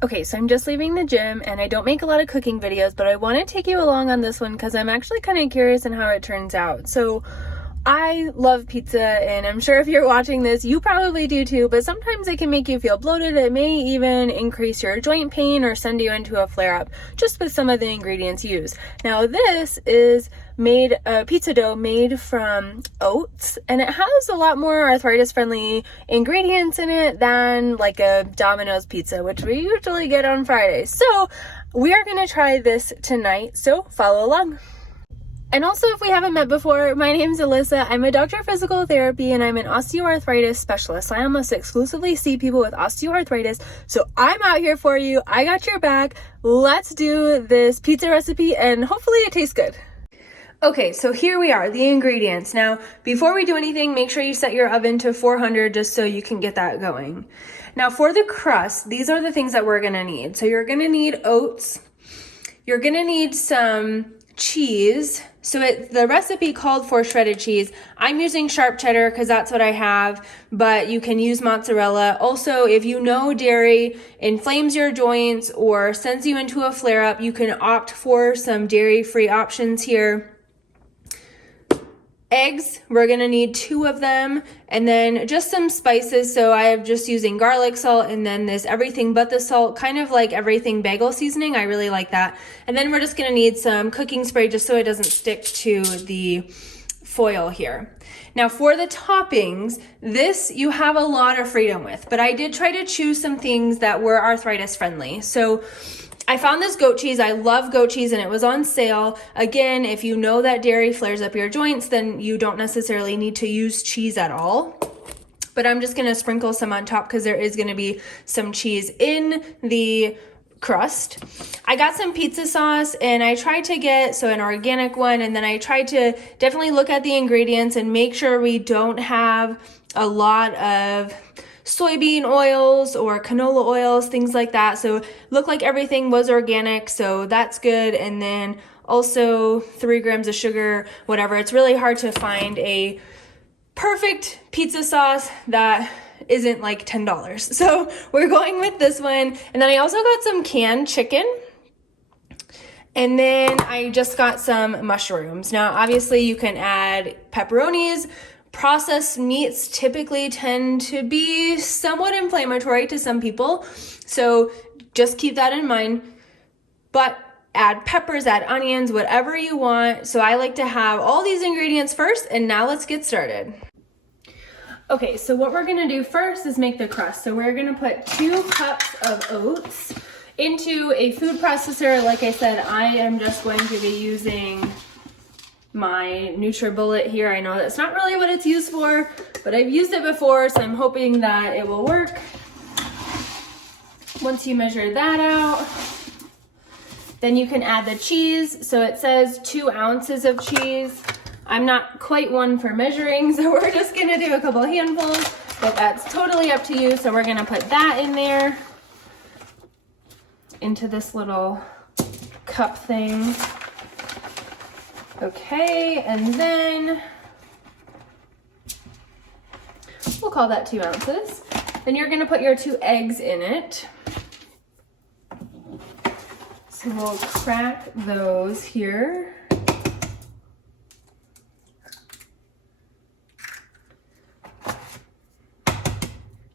Okay, so I'm just leaving the gym and I don't make a lot of cooking videos, but I want to take you along on this one because I'm actually kind of curious in how it turns out. So I love pizza, and I'm sure if you're watching this, you probably do too, but sometimes it can make you feel bloated. It may even increase your joint pain or send you into a flare-up just with some of the ingredients used. Now this is a pizza dough made from oats, and it has a lot more arthritis friendly ingredients in it than like a Domino's pizza, which we usually get on Fridays. So we are going to try this tonight, so follow along. And also, if we haven't met before, my name's Alyssa. I'm a doctor of physical therapy and I'm an osteoarthritis specialist. I almost exclusively see people with osteoarthritis, so I'm out here for you. I got your back. Let's do this pizza recipe and hopefully it tastes good. Okay, so here we are, the ingredients. Now, before we do anything, make sure you set your oven to 400 just so you can get that going. Now, for the crust, these are the things that we're gonna need. So you're gonna need oats. You're gonna need some cheese. So the recipe called for shredded cheese. I'm using sharp cheddar because that's what I have, but you can use mozzarella. Also, if you know dairy inflames your joints or sends you into a flare-up, you can opt for some dairy-free options here. Eggs, we're gonna need 2 of them, and then just some spices. So I am just using garlic salt and then this everything but the salt, kind of like everything bagel seasoning. I really like that. And then we're just gonna need some cooking spray just so it doesn't stick to the foil here. Now for the toppings, this you have a lot of freedom with, but I did try to choose some things that were arthritis friendly. So I found this goat cheese. I love goat cheese and it was on sale. Again, if you know that dairy flares up your joints, then you don't necessarily need to use cheese at all. But I'm just gonna sprinkle some on top because there is gonna be some cheese in the crust. I got some pizza sauce and I tried to get an organic one, and then I tried to definitely look at the ingredients and make sure we don't have a lot of soybean oils or canola oils, things like that. So looked like everything was organic, so that's good. And then also 3 grams of sugar, whatever. It's really hard to find a perfect pizza sauce that isn't like $10. So we're going with this one. And then I also got some canned chicken. And then I just got some mushrooms. Now, obviously you can add pepperonis. Processed meats typically tend to be somewhat inflammatory to some people, so just keep that in mind. But add peppers, add onions, whatever you want. So I like to have all these ingredients first, and now let's get started. Okay, so what we're gonna do first is make the crust. So we're gonna put 2 cups of oats into a food processor. Like I said, I am just going to be using my NutriBullet here. I know that's not really what it's used for, but I've used it before, so I'm hoping that it will work. Once you measure that out, then you can add the cheese. So it says 2 ounces of cheese. I'm not quite one for measuring, so we're just gonna do a couple handfuls, but that's totally up to you. So we're gonna put that in there into this little cup thing. Okay, and then we'll call that 2 ounces. Then you're gonna put your 2 eggs in it. So we'll crack those here.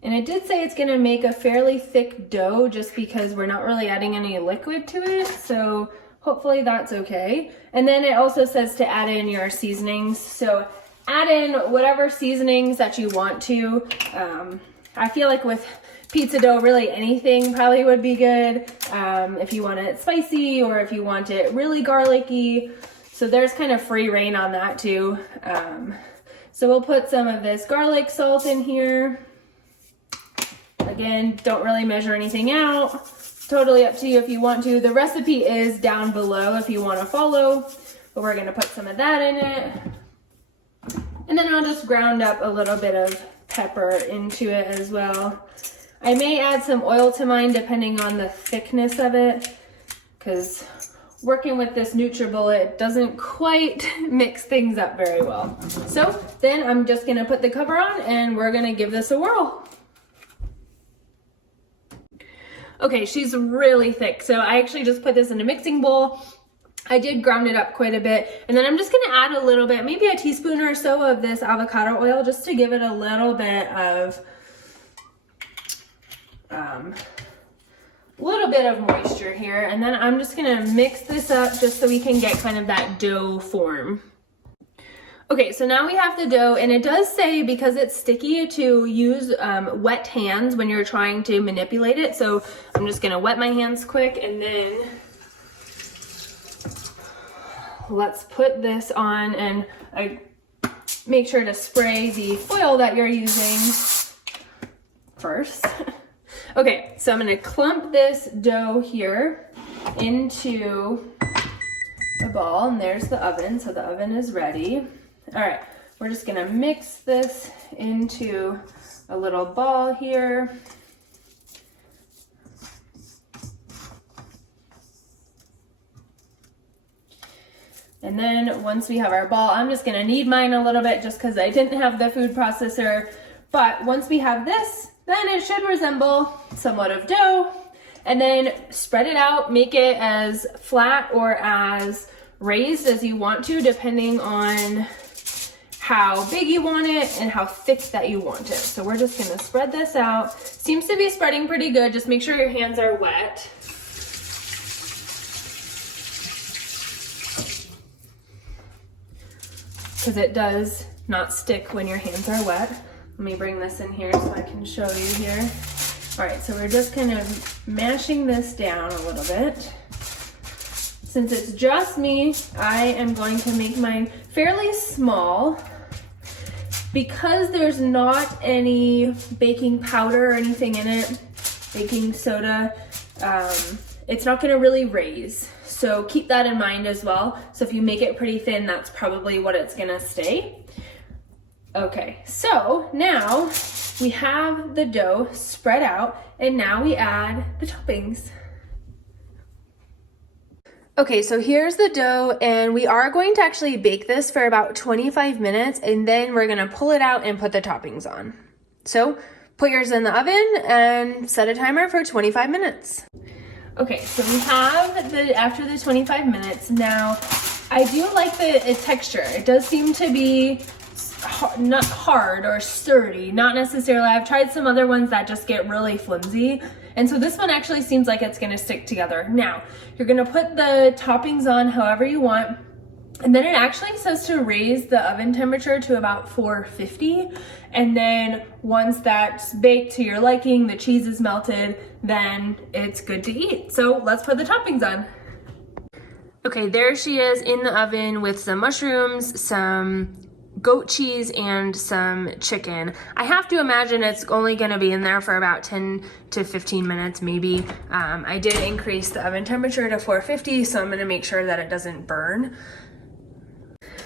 And it did say it's gonna make a fairly thick dough just because we're not really adding any liquid to it, so hopefully that's okay. And then it also says to add in your seasonings. So add in whatever seasonings that you want to. I feel like with pizza dough, really anything probably would be good. If you want it spicy or if you want it really garlicky. So there's kind of free reign on that too. So we'll put some of this garlic salt in here. Again, don't really measure anything out. Totally up to you if you want to. The recipe is down below if you want to follow, but we're going to put some of that in it. And then I'll just ground up a little bit of pepper into it as well. I may add some oil to mine depending on the thickness of it, because working with this NutriBullet doesn't quite mix things up very well. So then I'm just going to put the cover on and we're going to give this a whirl. Okay, she's really thick. So I actually just put this in a mixing bowl. I did ground it up quite a bit. And then I'm just gonna add a little bit, maybe a teaspoon or so of this avocado oil just to give it a little bit of moisture here. And then I'm just gonna mix this up just so we can get kind of that dough form. Okay, so now we have the dough, and it does say, because it's sticky, to use wet hands when you're trying to manipulate it. So I'm just gonna wet my hands quick, and then let's put this on, and I make sure to spray the foil that you're using first. Okay, so I'm gonna clump this dough here into a ball, and there's the oven, so the oven is ready. All right, we're just gonna mix this into a little ball here. And then once we have our ball, I'm just gonna knead mine a little bit just because I didn't have the food processor. But once we have this, then it should resemble somewhat of dough. And then spread it out, make it as flat or as raised as you want to, depending on how big you want it and how thick that you want it. So we're just gonna spread this out. Seems to be spreading pretty good. Just make sure your hands are wet. Because it does not stick when your hands are wet. Let me bring this in here so I can show you here. All right, so we're just kind of mashing this down a little bit. Since it's just me, I am going to make mine fairly small. Because there's not any baking powder or anything in it, baking soda, it's not gonna really raise. So keep that in mind as well. So if you make it pretty thin, that's probably what it's gonna stay. Okay, so now we have the dough spread out, and now we add the toppings. Okay, so here's the dough, and we are going to actually bake this for about 25 minutes, and then we're gonna pull it out and put the toppings on. So put yours in the oven and set a timer for 25 minutes. Okay, so we have after the 25 minutes. Now, I do like the texture. It does seem to be not hard or sturdy, not necessarily. I've tried some other ones that just get really flimsy. And so this one actually seems like it's gonna stick together. Now, you're gonna put the toppings on however you want. And then it actually says to raise the oven temperature to about 450. And then once that's baked to your liking, the cheese is melted, then it's good to eat. So let's put the toppings on. Okay, there she is in the oven with some mushrooms, some goat cheese, and some chicken. I have to imagine it's only gonna be in there for about 10 to 15 minutes maybe. I did increase the oven temperature to 450, so I'm gonna make sure that it doesn't burn.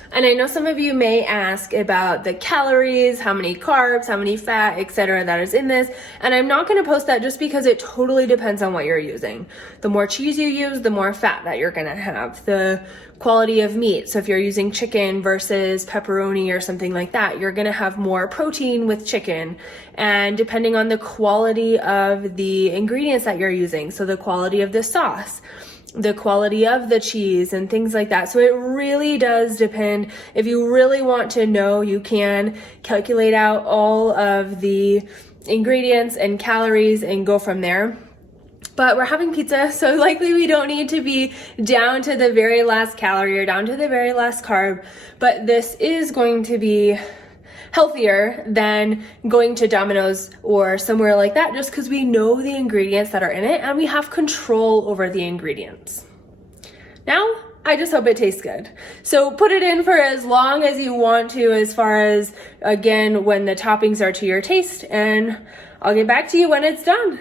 And I know some of you may ask about the calories, how many carbs, how many fat, etc. that is in this. And I'm not going to post that just because it totally depends on what you're using. The more cheese you use, the more fat that you're going to have. The quality of meat. So if you're using chicken versus pepperoni or something like that, you're going to have more protein with chicken. And depending on the quality of the ingredients that you're using, so the quality of the sauce, the quality of the cheese, and things like that. So it really does depend. If you really want to know, you can calculate out all of the ingredients and calories and go from there. But we're having pizza, so likely we don't need to be down to the very last calorie or down to the very last carb. But this is going to be healthier than going to Domino's or somewhere like that, just because we know the ingredients that are in it and we have control over the ingredients. Now, I just hope it tastes good. So put it in for as long as you want to, as far as, again, when the toppings are to your taste, and I'll get back to you when it's done.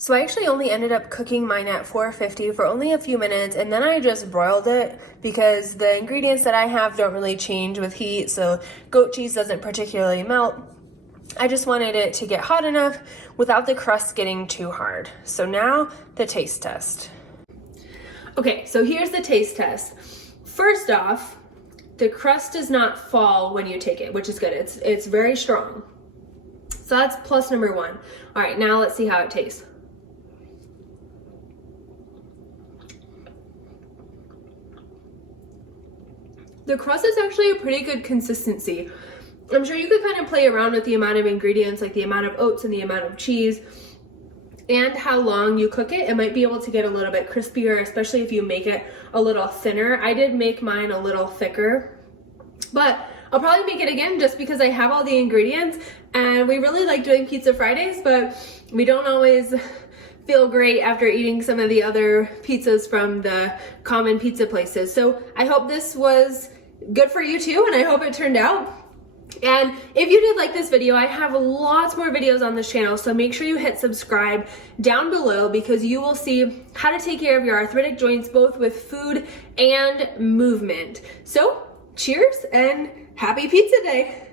So I actually only ended up cooking mine at 450 for only a few minutes, and then I just broiled it because the ingredients that I have don't really change with heat, so goat cheese doesn't particularly melt. I just wanted it to get hot enough without the crust getting too hard. So now the taste test. Okay, so here's the taste test. First off, the crust does not fall when you take it, which is good. It's very strong. So that's plus number one. All right, now let's see how it tastes. The crust is actually a pretty good consistency. I'm sure you could kind of play around with the amount of ingredients, like the amount of oats and the amount of cheese and how long you cook it. It might be able to get a little bit crispier, especially if you make it a little thinner. I did make mine a little thicker, but I'll probably make it again just because I have all the ingredients, and we really like doing Pizza Fridays, but we don't always feel great after eating some of the other pizzas from the common pizza places. So I hope this was good for you too, and I hope it turned out. And if you did like this video, I have lots more videos on this channel, so make sure you hit subscribe down below because you will see how to take care of your arthritic joints both with food and movement. So cheers and happy pizza day!